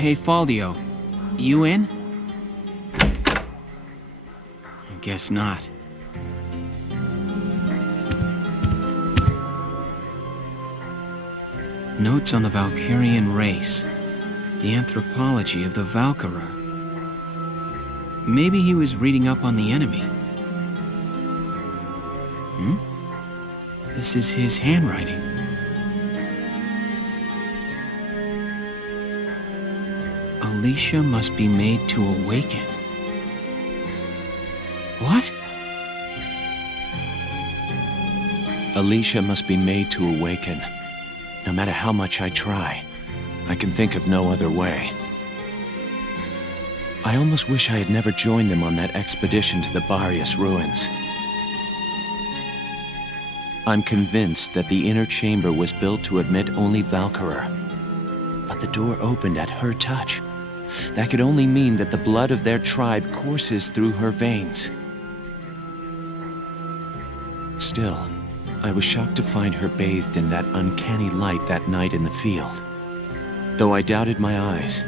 Hey, Faldio. You in? I guess not. Notes on the Valkyrian race. The anthropology of the Valkyra. Maybe he was reading up on the enemy. This is his handwriting. Alicia must be made to awaken. What? Alicia must be made to awaken. No matter how much I try, I can think of no other way. I almost wish I had never joined them on that expedition to the Barius ruins. I'm convinced that the inner chamber was built to admit only Valkyra. But the door opened at her touch. That could only mean that the blood of their tribe courses through her veins. Still, I was shocked to find her bathed in that uncanny light that night in the field. Though I doubted my eyes,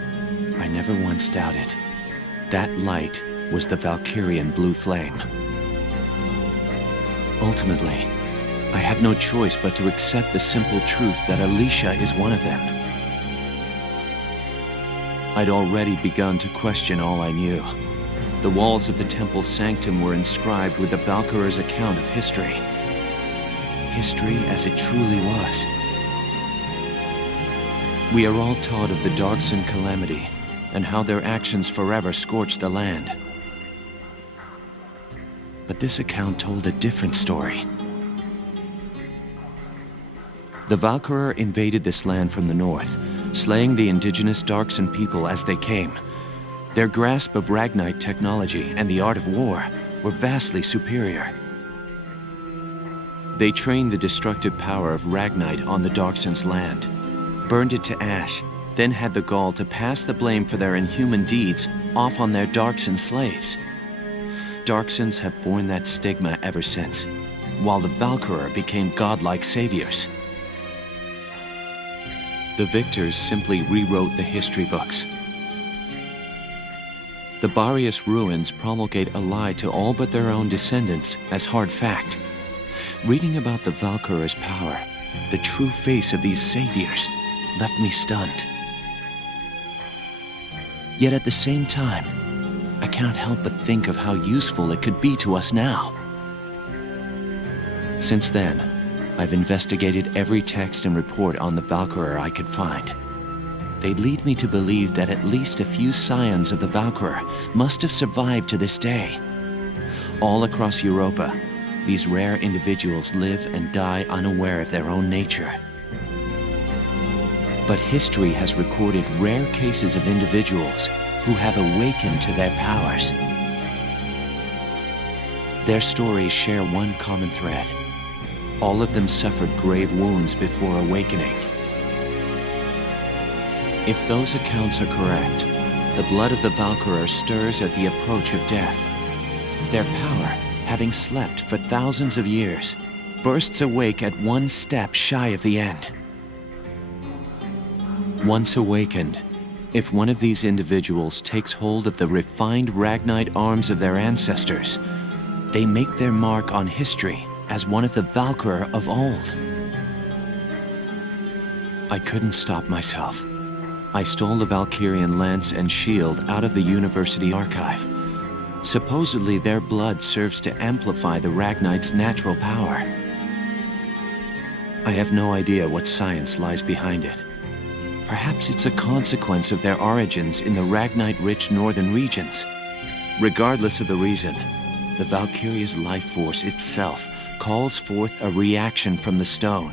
I never once doubted. That light was the Valkyrian blue flame. Ultimately, I had no choice but to accept the simple truth that Alicia is one of them. I'd already begun to question all I knew. The walls of the temple sanctum were inscribed with the Valkyra's account of history. History as it truly was. We are all taught of the Darkson calamity, and how their actions forever scorched the land. But this account told a different story. The Valkyra invaded this land from the north, slaying the indigenous Darkson people as they came. Their grasp of Ragnite technology and the art of war were vastly superior. They trained the destructive power of Ragnite on the Darkson's land, burned it to ash, then had the gall to pass the blame for their inhuman deeds off on their Darkson slaves. Darksons have borne that stigma ever since, while the Valkyra became godlike saviors. The victors simply rewrote the history books. The Barius ruins promulgate a lie to all but their own descendants as hard fact. Reading about the Valkyra's power, the true face of these saviors, left me stunned. Yet at the same time, I cannot help but think of how useful it could be to us now. Since then, I've investigated every text and report on the Valkyra I could find. They lead me to believe that at least a few scions of the Valkyra must have survived to this day. All across Europa, these rare individuals live and die unaware of their own nature. But history has recorded rare cases of individuals who have awakened to their powers. Their stories share one common thread. All of them suffered grave wounds before awakening. If those accounts are correct, the blood of the Valkyra stirs at the approach of death. Their power, having slept for thousands of years, bursts awake at one step shy of the end. Once awakened, if one of these individuals takes hold of the refined Ragnite arms of their ancestors, they make their mark on history as one of the Valkyra of old. I couldn't stop myself. I stole the Valkyrian lance and shield out of the university archive. Supposedly their blood serves to amplify the Ragnite's natural power. I have no idea what science lies behind it. Perhaps it's a consequence of their origins in the Ragnite-rich northern regions. Regardless of the reason, the Valkyria's life force itself calls forth a reaction from the stone.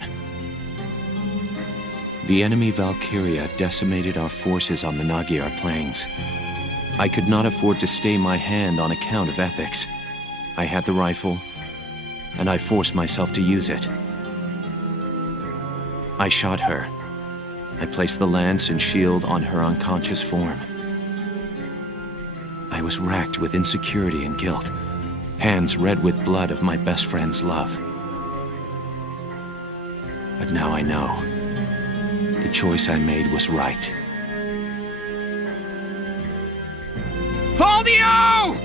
The enemy Valkyria decimated our forces on the Magyar plains. I could not afford to stay my hand on account of ethics. I had the rifle, and I forced myself to use it. I shot her. I placed the lance and shield on her unconscious form. I was racked with insecurity and guilt, hands red with blood of my best friend's love. But now I know. The choice I made was right. Faldio!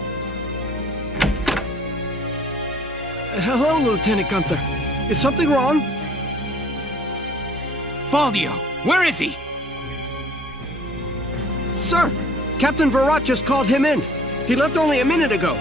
Hello, Lieutenant Gunther. Is something wrong? Faldio, where is he? Sir, Captain Virat just called him in. He left only a minute ago.